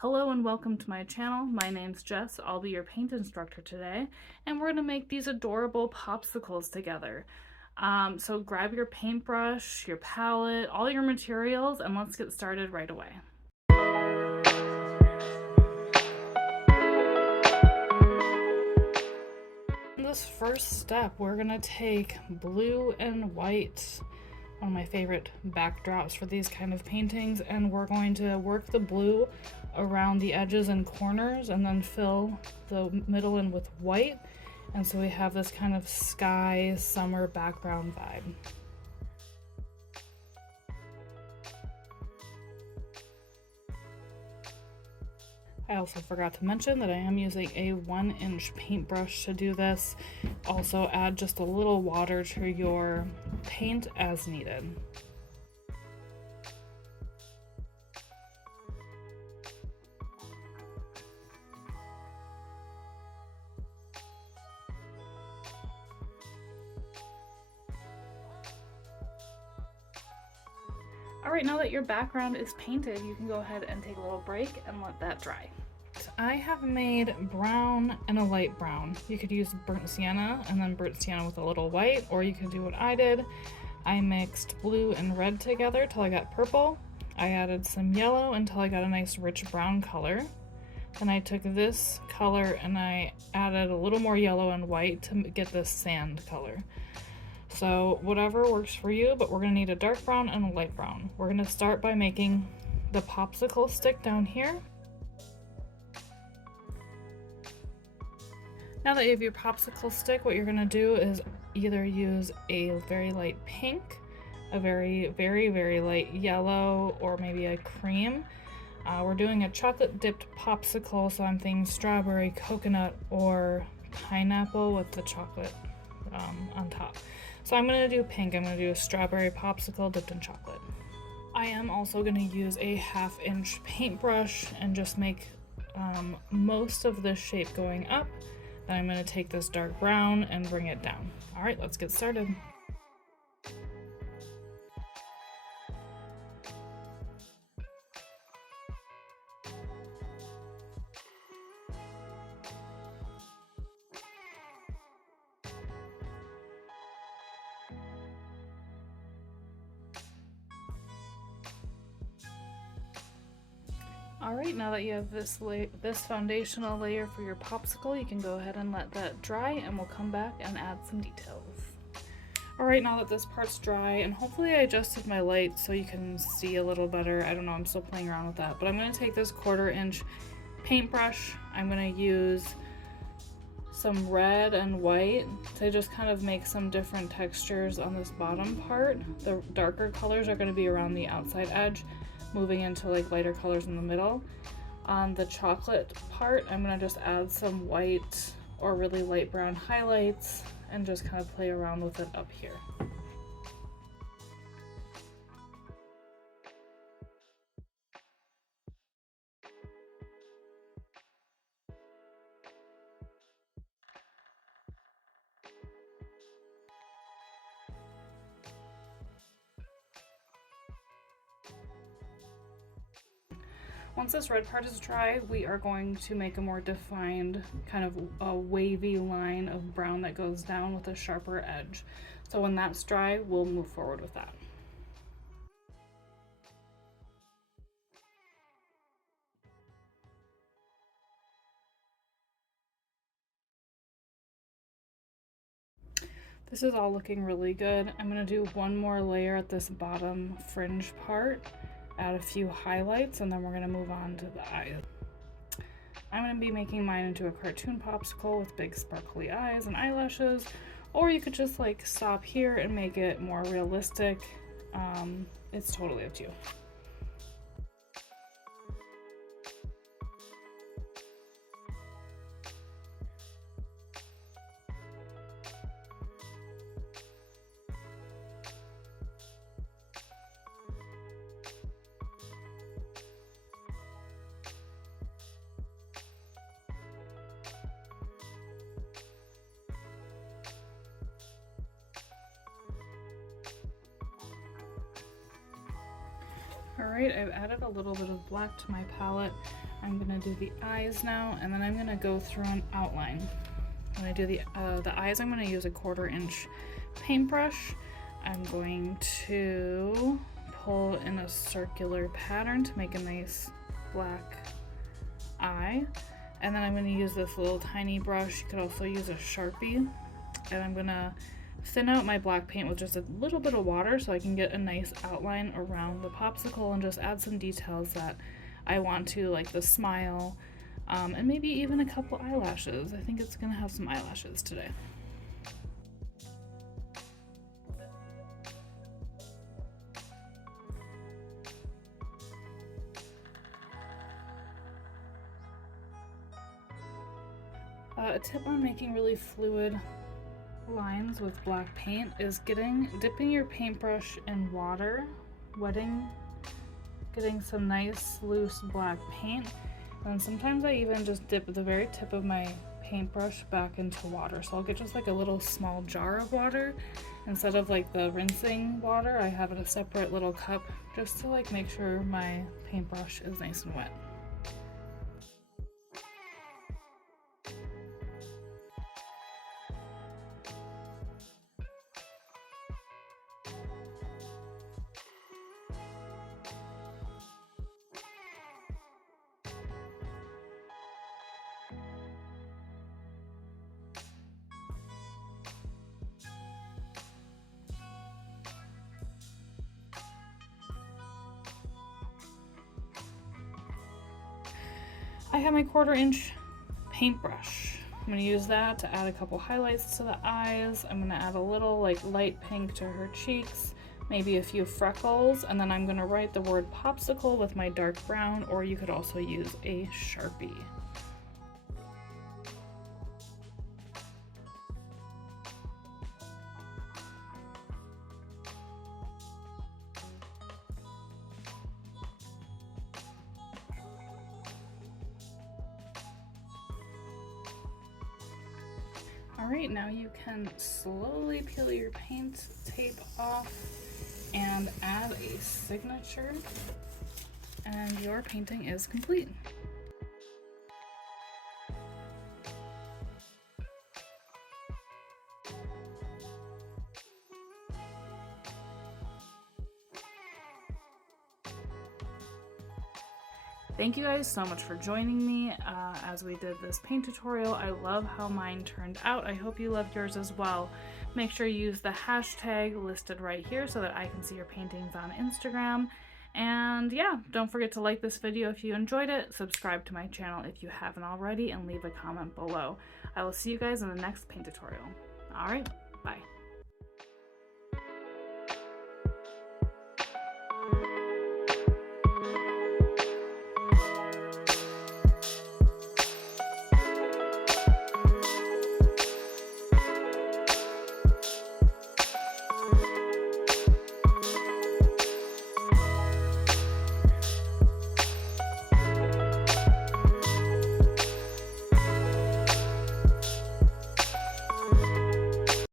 Hello and welcome to my channel. My name's Jess. I'll be your paint instructor today, and we're going to make these adorable popsicles together. So grab your paintbrush, your palette, all your materials, and let's get started right away. In this first step, we're going to take blue and white, one of my favorite backdrops for these kind of paintings, and we're going to work the blue around the edges and corners and then fill the middle in with white, and so we have this kind of sky summer background vibe. I also forgot to mention that I am using a 1-inch paintbrush to do this. Also add just a little water to your paint as needed. All right, now that your background is painted, you can go ahead and take a little break and let that dry. I have made brown and a light brown. You could use burnt sienna and then burnt sienna with a little white, or you could do what I did. I mixed blue and red together till I got purple. I added some yellow until I got a nice rich brown color. Then I took this color and I added a little more yellow and white to get this sand color. So whatever works for you, but we're gonna need a dark brown and a light brown. We're gonna start by making the popsicle stick down here. Now that you have your popsicle stick, what you're gonna do is either use a very light pink, a very light yellow, or maybe a cream. We're doing a chocolate dipped popsicle, so I'm thinking strawberry, coconut, or pineapple with the chocolate on top. So I'm gonna do pink. I'm gonna do a strawberry popsicle dipped in chocolate. I am also gonna use a 1/2-inch paintbrush and just make most of this shape going up. Then I'm gonna take this dark brown and bring it down. All right, let's get started. All right, now that you have this foundational layer for your popsicle, you can go ahead and let that dry, and we'll come back and add some details. All right, now that this part's dry, and hopefully I adjusted my light so you can see a little better. I don't know, I'm still playing around with that, but I'm gonna take this 1/4-inch paintbrush. I'm gonna use some red and white to just kind of make some different textures on this bottom part. The darker colors are gonna be around the outside edge, moving into like lighter colors in the middle. On the chocolate part, I'm gonna just add some white or really light brown highlights and just kind of play around with it up here. Once this red part is dry, we are going to make a more defined kind of a wavy line of brown that goes down with a sharper edge. So when that's dry, we'll move forward with that. This is all looking really good. I'm gonna do one more layer at this bottom fringe part, add a few highlights, and then we're gonna move on to the eyes. I'm gonna be making mine into a cartoon popsicle with big sparkly eyes and eyelashes, or you could just like stop here and make it more realistic. It's totally up to you. All right, I've added a little bit of black to my palette. I'm gonna do the eyes now, and then I'm gonna go through an outline. When I do the eyes, I'm gonna use a 1/4-inch paintbrush. I'm going to pull in a circular pattern to make a nice black eye. And then I'm gonna use this little tiny brush. You could also use a Sharpie. And I'm gonna thin out my black paint with just a little bit of water so I can get a nice outline around the popsicle and just add some details that I want to, like the smile, and maybe even a couple eyelashes. I think it's gonna have some eyelashes today. A tip on making really fluid lines with black paint is dipping your paintbrush in water, getting some nice loose black paint, and sometimes I even just dip the very tip of my paintbrush back into water. So I'll get just like a little small jar of water instead of like the rinsing water. I have it a separate little cup just to like make sure my paintbrush is nice and wet. I have my 1/4-inch paintbrush. I'm gonna use that to add a couple highlights to the eyes. I'm gonna add a little like light pink to her cheeks, maybe a few freckles, and then I'm gonna write the word popsicle with my dark brown, or you could also use a Sharpie. Alright, now you can slowly peel your paint tape off and add a signature, and your painting is complete. Thank you guys so much for joining me as we did this paint tutorial. I love how mine turned out. I hope you loved yours as well. Make sure you use the hashtag listed right here so that I can see your paintings on Instagram. And yeah, don't forget to like this video if you enjoyed it, subscribe to my channel if you haven't already, and leave a comment below. I will see you guys in the next paint tutorial. All right, bye.